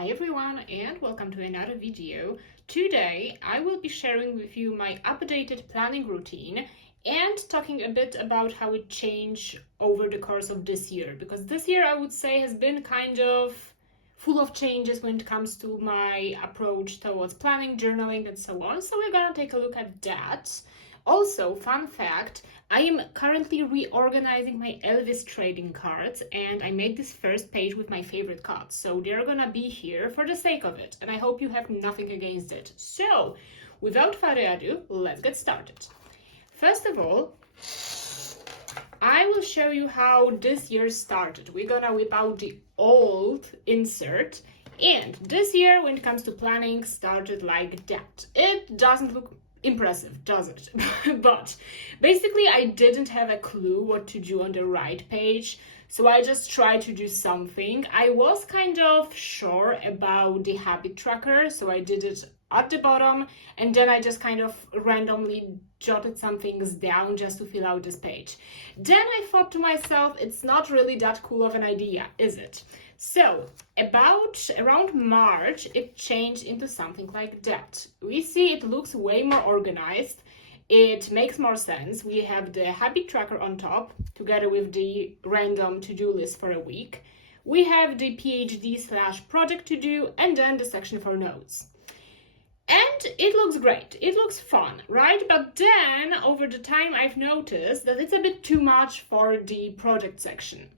Hi everyone and welcome to another video. Today I will be sharing with you my updated planning routine and talking a bit about how it changed over the course of this year, because this year I would say has been kind of full of changes when it comes to my approach towards planning, journaling and so on. So we're gonna take a look at that. Also, fun fact, I am currently reorganizing my Elvis trading cards and I made this first page with my favorite cards. So they're gonna be here for the sake of it and I hope you have nothing against it. So, without further ado, let's get started. First of all, I will show you how this year started. We're gonna whip out the old insert, and this year when it comes to planning started like that. It doesn't look impressive, does it? But basically I didn't have a clue what to do on the right page, so I just tried to do something. I was kind of sure about the habit tracker, so I did it at the bottom, and then I just kind of randomly jotted some things down just to fill out this page. Then I thought to myself, it's not really that cool of an idea, is it? So around March, it changed into something like that. We see it looks way more organized. It makes more sense. We have the habit tracker on top, together with the random to-do list for a week. We have the PhD/project to do, and then the section for notes. And it looks great, it looks fun, right? But then over the time I've noticed that it's a bit too much for the project section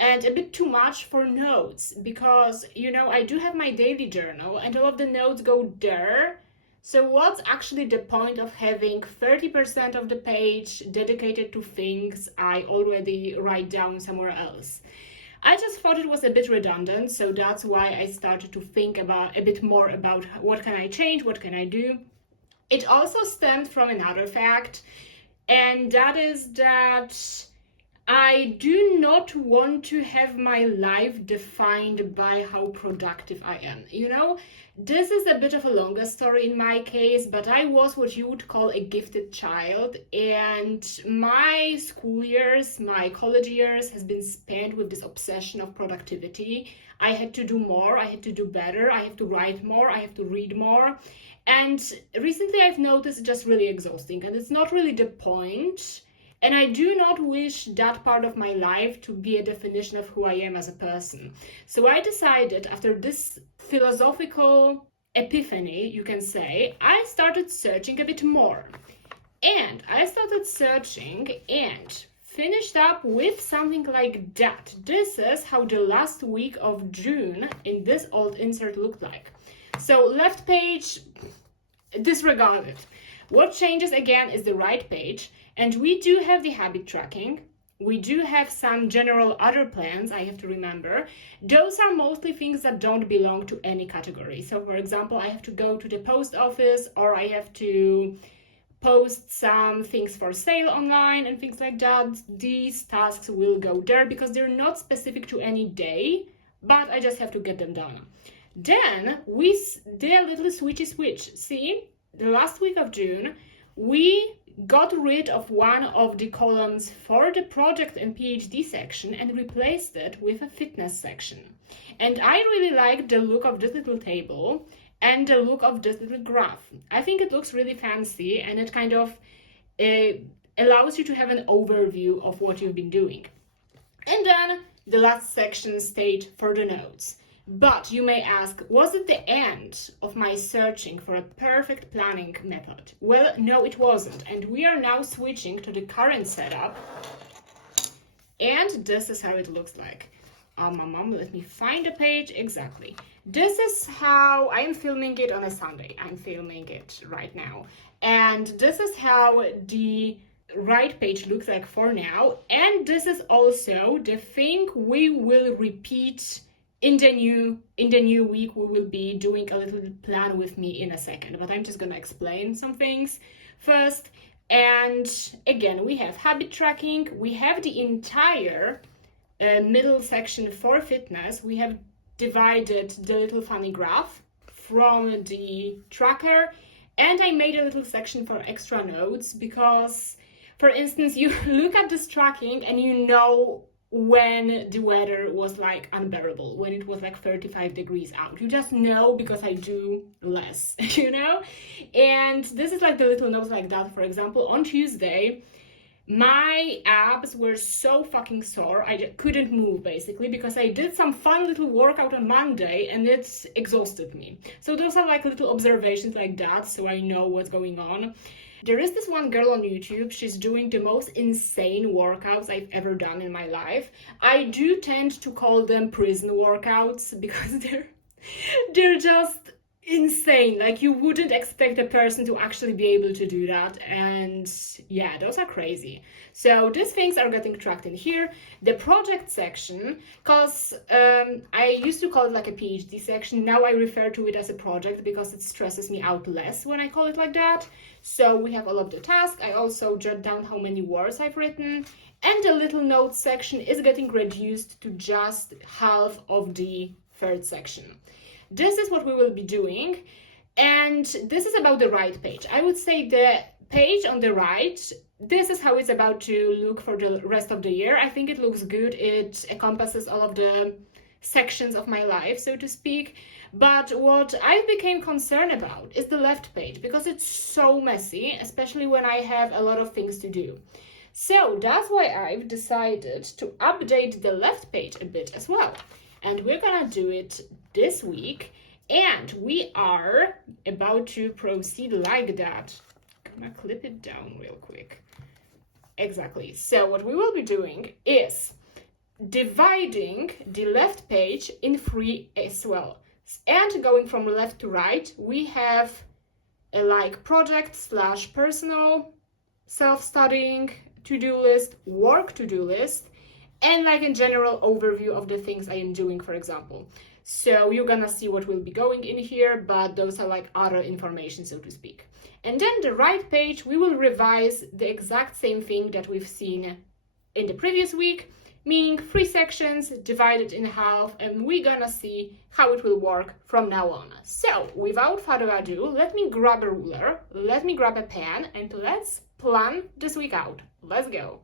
and a bit too much for notes, because I do have my daily journal and all of the notes go there. So what's actually the point of having 30% of the page dedicated to things I already write down somewhere else? I just thought it was a bit redundant, so that's why I started to think about a bit more about what can I change, what can I do. It also stemmed from another fact, and that is that I do not want to have my life defined by how productive I am. This is a bit of a longer story in my case, but I was what you would call a gifted child, and my school years, my college years has been spent with this obsession of productivity. I had to do more, I had to do better, I have to write more, I have to read more. And recently I've noticed it's just really exhausting and it's not really the point. And I do not wish that part of my life to be a definition of who I am as a person. So I decided, after this philosophical epiphany, you can say, I started searching a bit more. And I started searching and finished up with something like that. This is how the last week of June in this old insert looked like. So left page, disregard it. What changes again is the right page. And we do have the habit tracking. We do have some general other plans I have to remember. Those are mostly things that don't belong to any category. So for example, I have to go to the post office, or I have to post some things for sale online and things like that. These tasks will go there because they're not specific to any day, but I just have to get them done. Then we did a little switchy switch. See, the last week of June, we got rid of one of the columns for the project and PhD section and replaced it with a fitness section. And I really like the look of this little table and the look of this little graph. I think it looks really fancy and it kind of allows you to have an overview of what you've been doing. And then the last section stayed for the notes. But you may ask, was it the end of my searching for a perfect planning method? Well, no, it wasn't. And we are now switching to the current setup. And this is how it looks like. Let me find the page exactly. This is how I am filming it on a Sunday. I'm filming it right now. And this is how the right page looks like for now. And this is also the thing we will repeat in the new week. We will be doing a little plan with me in a second, but I'm just gonna explain some things first. And again, we have habit tracking, we have the entire middle section for fitness. We have divided the little funny graph from the tracker, and I made a little section for extra notes because, for instance, you look at this tracking and you know when the weather was like unbearable, when it was like 35 degrees out. You just know because I do less, you know? And this is like the little notes like that. For example, on Tuesday, my abs were so fucking sore, I just couldn't move basically because I did some fun little workout on Monday and it exhausted me. So those are like little observations like that, so I know what's going on. There is this one girl on YouTube, she's doing the most insane workouts I've ever done in my life. I do tend to call them prison workouts because they're just insane. Like, you wouldn't expect a person to actually be able to do that, and yeah, those are crazy. So these things are getting tracked in here. The project section, because I used to call it like a PhD section, now I refer to it as a project because it stresses me out less when I call it like that. So we have all of the tasks. I also jot down how many words I've written, and the little notes section is getting reduced to just half of the third section. This is what we will be doing, and this is about the right page. I would say the page on the right, this is how it's about to look for the rest of the year. I think it looks good. It encompasses all of the sections of my life, so to speak. But what I became concerned about is the left page, because it's so messy, especially when I have a lot of things to do. So that's why I've decided to update the left page a bit as well. And we're gonna do it this week, and we are about to proceed like that. I'm gonna clip it down real quick. Exactly. So what we will be doing is dividing the left page in three as well. And going from left to right, we have a like project / personal, self-studying, to-do list, work to-do list, and like in general overview of the things I am doing, for example. So you're gonna see what will be going in here, but those are like other information, so to speak. And then the right page, we will revise the exact same thing that we've seen in the previous week, meaning 3 sections divided in half, and we're gonna see how it will work from now on. So without further ado, let me grab a ruler, let me grab a pen, and let's plan this week out. Let's go.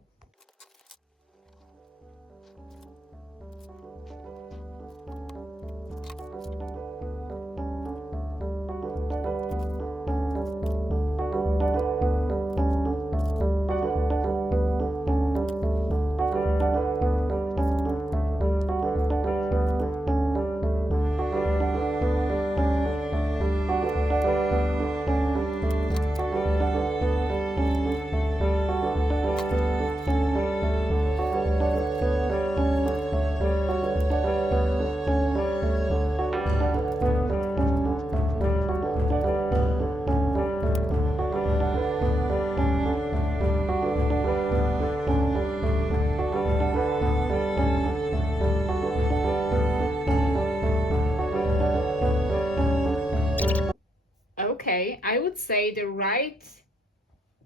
Okay, I would say the right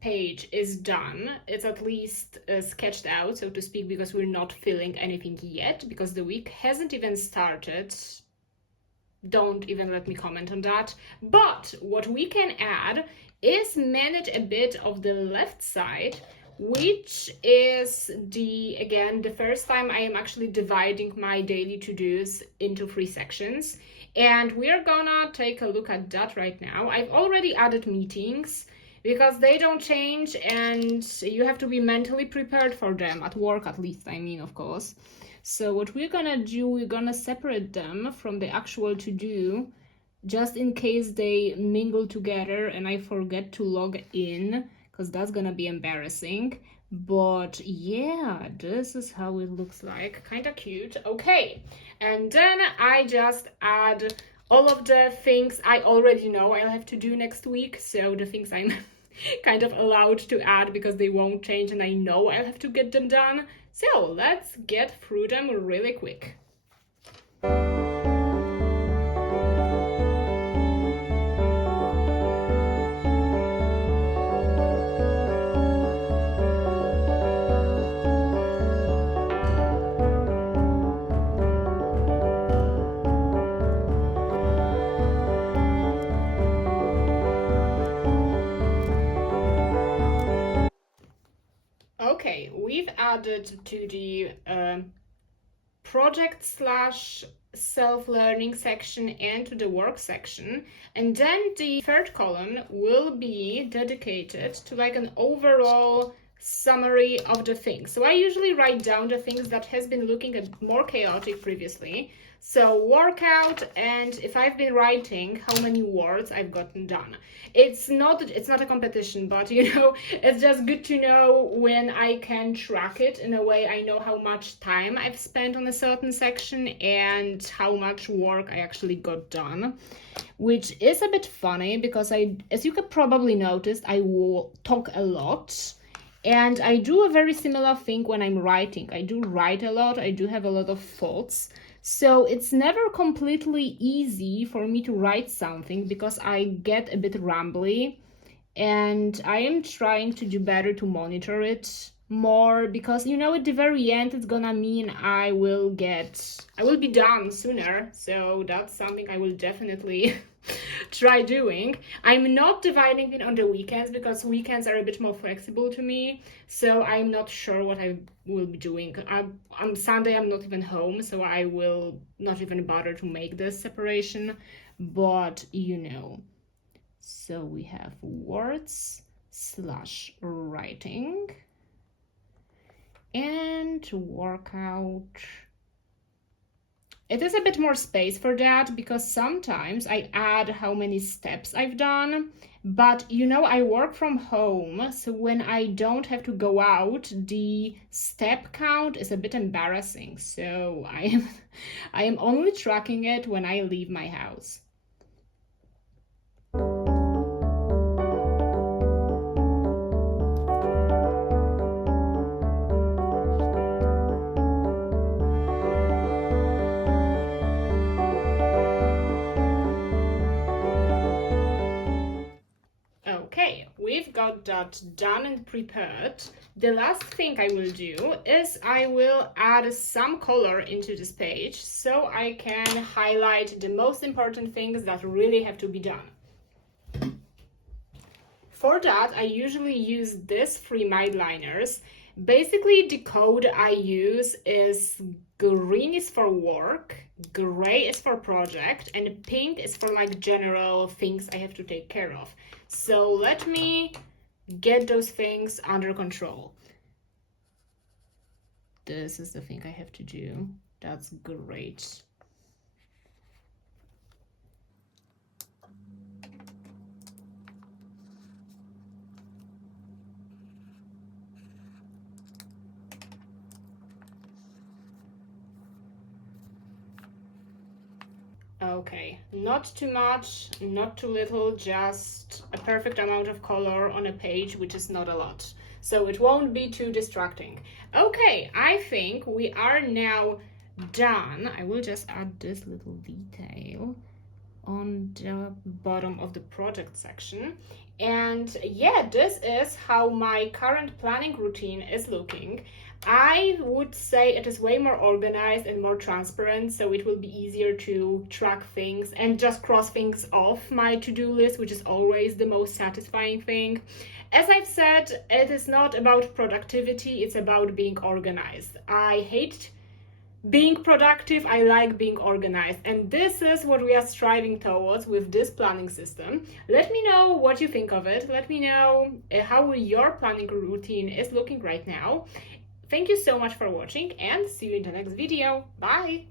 page is done. It's at least sketched out, so to speak, because we're not filling anything yet, because the week hasn't even started. Don't even let me comment on that. But what we can add is manage a bit of the left side, which is again, the first time I am actually dividing my daily to-dos into 3 sections. And we're gonna take a look at that right now. I've already added meetings because they don't change and you have to be mentally prepared for them, at work at least, I mean, of course. So what we're gonna do, we're gonna separate them from the actual to-do, just in case they mingle together and I forget to log in, because that's gonna be embarrassing. But yeah, this is how it looks like. Kind of cute. Okay, and then I just add all of the things I already know I'll have to do next week. So the things I'm kind of allowed to add because they won't change and I know I'll have to get them done. So let's get through them really quick. Okay, we we've added to the project slash self-learning section and to the work section, and then the third column will be dedicated to like an overall summary of the things. So I usually write down the things that has been looking a more chaotic previously. So workout, and if I've been writing how many words I've gotten done. It's not a competition, but it's just good to know when I can track it. In a way, I know how much time I've spent on a certain section and how much work I actually got done, which is a bit funny because as you could probably notice, I will talk a lot. And I do a very similar thing when I'm writing. I do write a lot, I do have a lot of thoughts. So it's never completely easy for me to write something because I get a bit rambly, and I am trying to do better to monitor it more because at the very end it's gonna mean I will be done sooner. So that's something I will definitely try doing. I'm not dividing it on the weekends because weekends are a bit more flexible to me, so I'm not sure what I will be doing. On Sunday I'm not even home, so I will not even bother to make this separation, but so we have words slash writing and workout. It is a bit more space for that because sometimes I add how many steps I've done, but I work from home, so when I don't have to go out, the step count is a bit embarrassing. So I am only tracking it when I leave my house. Okay, we've got that done and prepared. The last thing I will do is I will add some color into this page so I can highlight the most important things that really have to be done. For that, I usually use these 3 midliners. Basically, the code I use is green is for work, gray is for project, and pink is for like general things I have to take care of. So let me get those things under control. This is the thing I have to do. That's great. Okay, not too much, not too little, just a perfect amount of color on a page, which is not a lot. So it won't be too distracting. Okay, I think we are now done. I will just add this little detail on the bottom of the project section. And yeah, this is how my current planning routine is looking. I would say it is way more organized and more transparent, so it will be easier to track things and just cross things off my to-do list, which is always the most satisfying thing. As I've said, it is not about productivity, it's about being organized. I hate being productive, I like being organized, and this is what we are striving towards with this planning system. Let me know what you think of it. Let me know how your planning routine is looking right now. Thank you so much for watching, and see you in the next video. Bye!